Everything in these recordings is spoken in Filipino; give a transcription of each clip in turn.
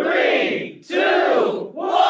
3, 2, 1!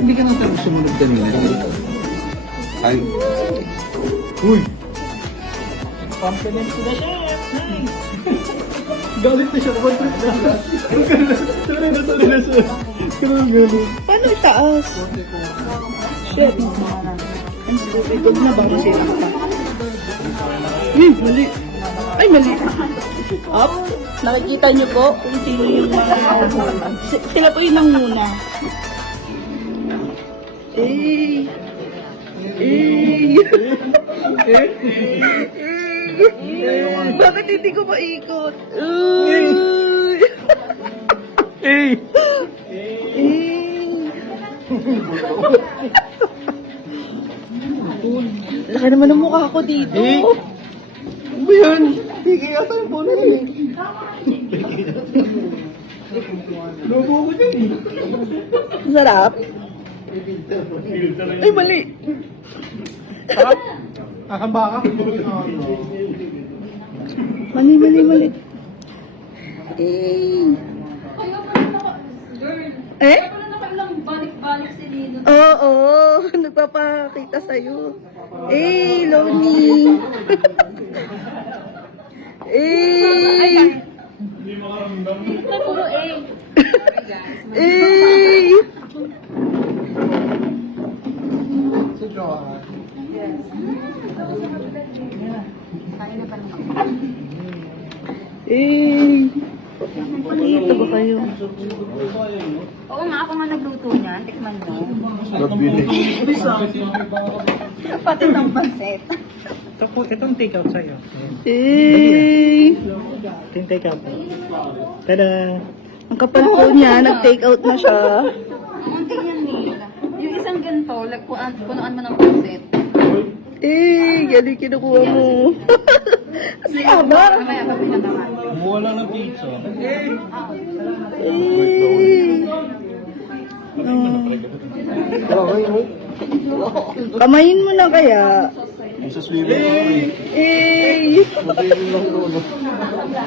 Hindi ka nang tapos sumunod kanina. Ay. Uy! Compliment to the chef. Nice. Galit na siya. One trip na. Tuloy na siya. Paano itaas? Chef. Ang stupid na ba sila pa? Mali. Ay, mali. Up. Nakikita niyo po kung sino yung mga sila po yung nanguna. Eh. Bakit hindi ko maikot? Laki naman ang mukha ko dito. Ano ba yan? Higi ata yung phone na eh. Lobo ko dyan eh. Sarap? Ay, mali. Sarap? Kakamba ka? Mali. Eh? Balik-balik si Lino. Oo, nagpapakita sa'yo. Loni. Ito puro A. Dito ba kayo? Oo nga, ako nga nagluto niyan. Tikman mo. Pati ng pansit. Itong take out sa'yo. Ito yung take out. Tada! Ang kapal po niya, nag-take out na siya. Munti yan, Neil. Yung isang ganito, like, punuan mo ng pansit. Eh, galing kinukuha mo. Kasi aba. Mamaya, pag pinagawa. Kumuha lang ng pizza. Eh. Kamayin mo na kaya. Sa swimming. Eh. Swimming lang ito.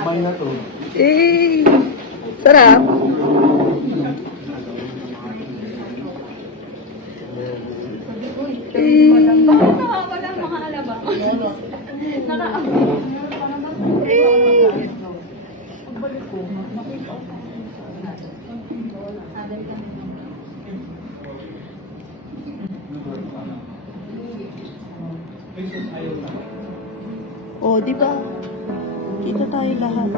May na to. Eh. Sarap. Bakit nakawala ang mga alabang? Eh. Oh, di ba? Kita tayo lahat.